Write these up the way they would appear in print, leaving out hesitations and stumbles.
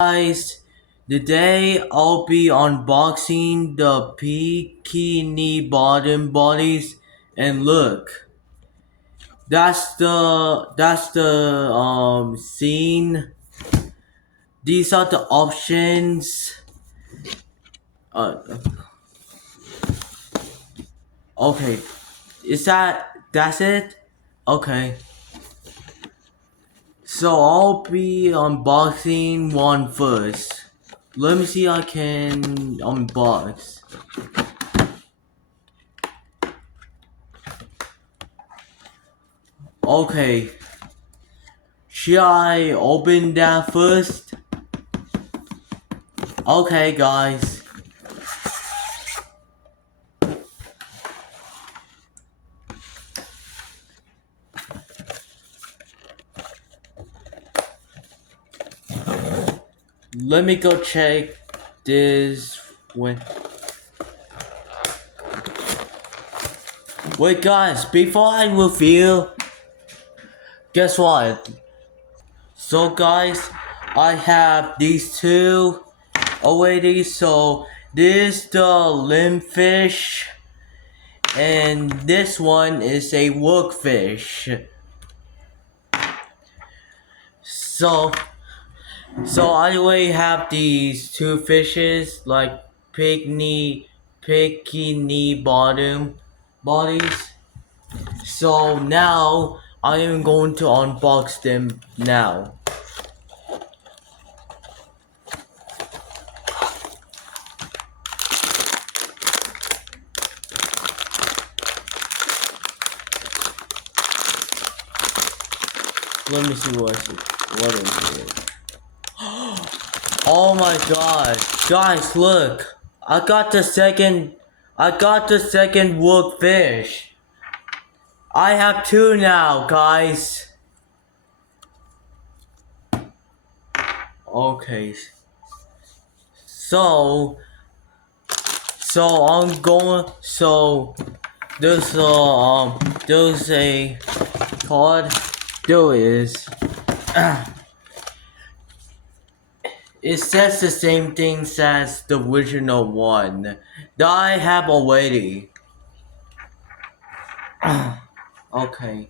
Guys, today I'll be unboxing the Bikini Bottom Buddies, and look, that's the scene. These are the options. Uh, okay, that's it? Okay, so I'll be unboxing one first. Let me see if I can unbox. Okay. Should I open that first? Okay, guys. Let me go check this. Wait, guys. Before I reveal, guess what? So, guys, I have these two already. So, this the limpfish, and this one is a workfish. So, So I already have these two fishes like bikini bottom bodies. So now I am going to unbox them now. Let me see what is it. Oh my god. Guys, look. I got the second wood fish. I have two now, guys. Okay. So I'm going there's a card. There is it says the same things as the original one that I have already. Okay.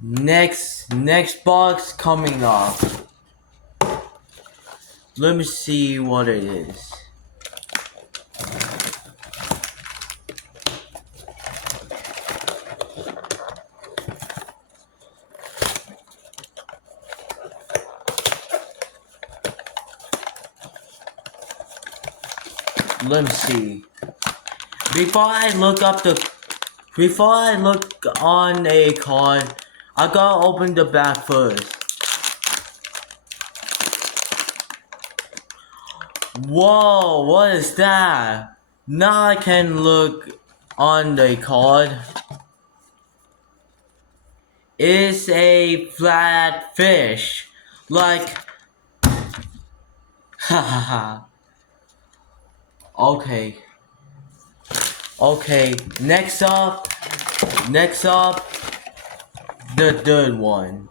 Next box coming up. Let me see what it is. Let me see. Before I look on a card, I gotta open the back first. Whoa, what is that? Now I can look on the card. It's a flat fish. Like, hahaha. Okay. Okay, next up, the third one.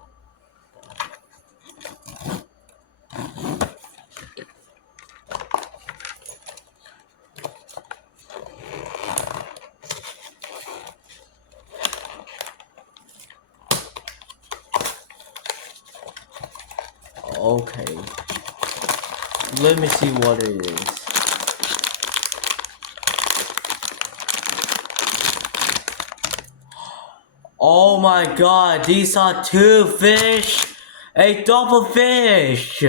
Okay, let me see what it is. Oh my god, these are two fish, a double fish.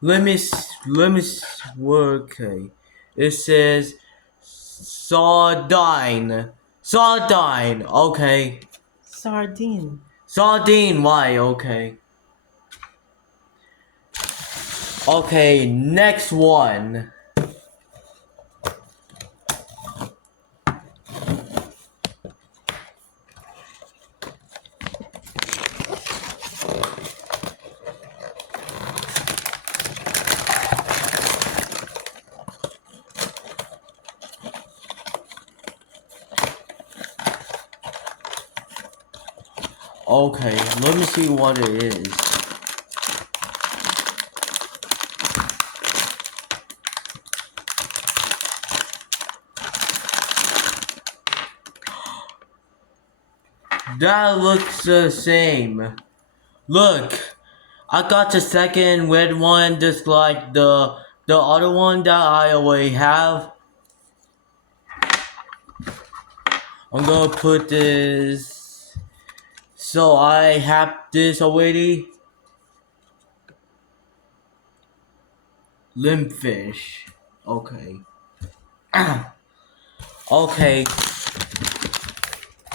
Let me okay. It says sardine. Okay. Sardine. Why? Okay. Okay. Next one. Okay, let me see what it is. That looks the same. Look, I got the second red one just like the other one that I already have. I'm gonna put this. So I have this already. Limpfish. Okay. Okay.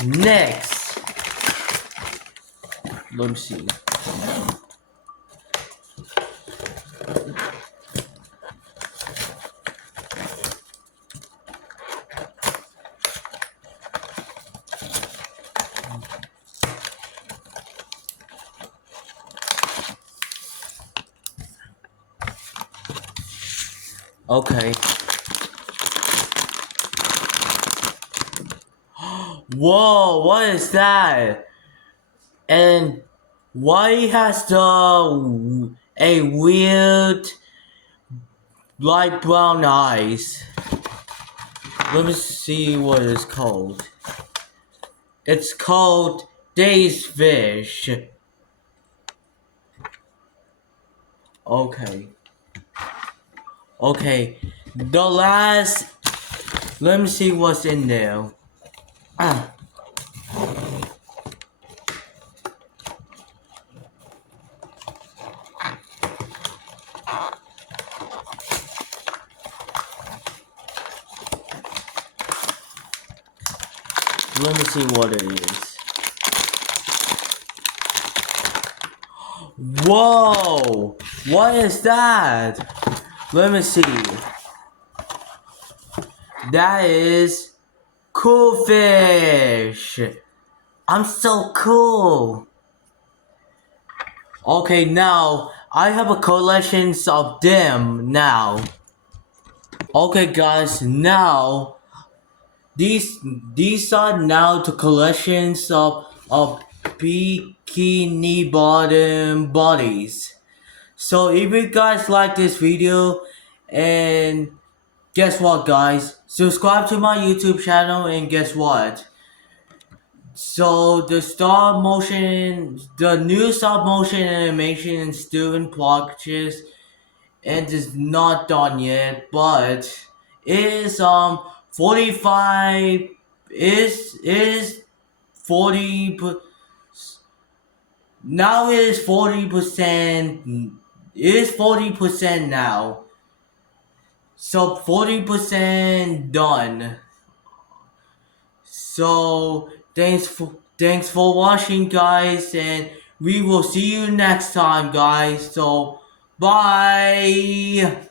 Next. Let me see. Okay. Whoa, what is that? And why has the a weird light brown eyes? Let me see what it's called. It's called Days Fish. Okay. Okay. The last. Let me see what's in there. Ah. Let me see what it is. Whoa! What is that? Let me see. That is cool fish. I'm so cool. Okay, now I have a collection of them now. Okay, guys, now these are now the collections of Bikini Bottom Buddies. So if you guys like this video, and guess what, guys, subscribe to my YouTube channel, and guess what? So the new stop motion animation is still in progress and is not done yet, but it is 45 is 40 now it is 40%. It is 40% now. So 40% done. So thanks for watching, guys, and we will see you next time, guys. So bye.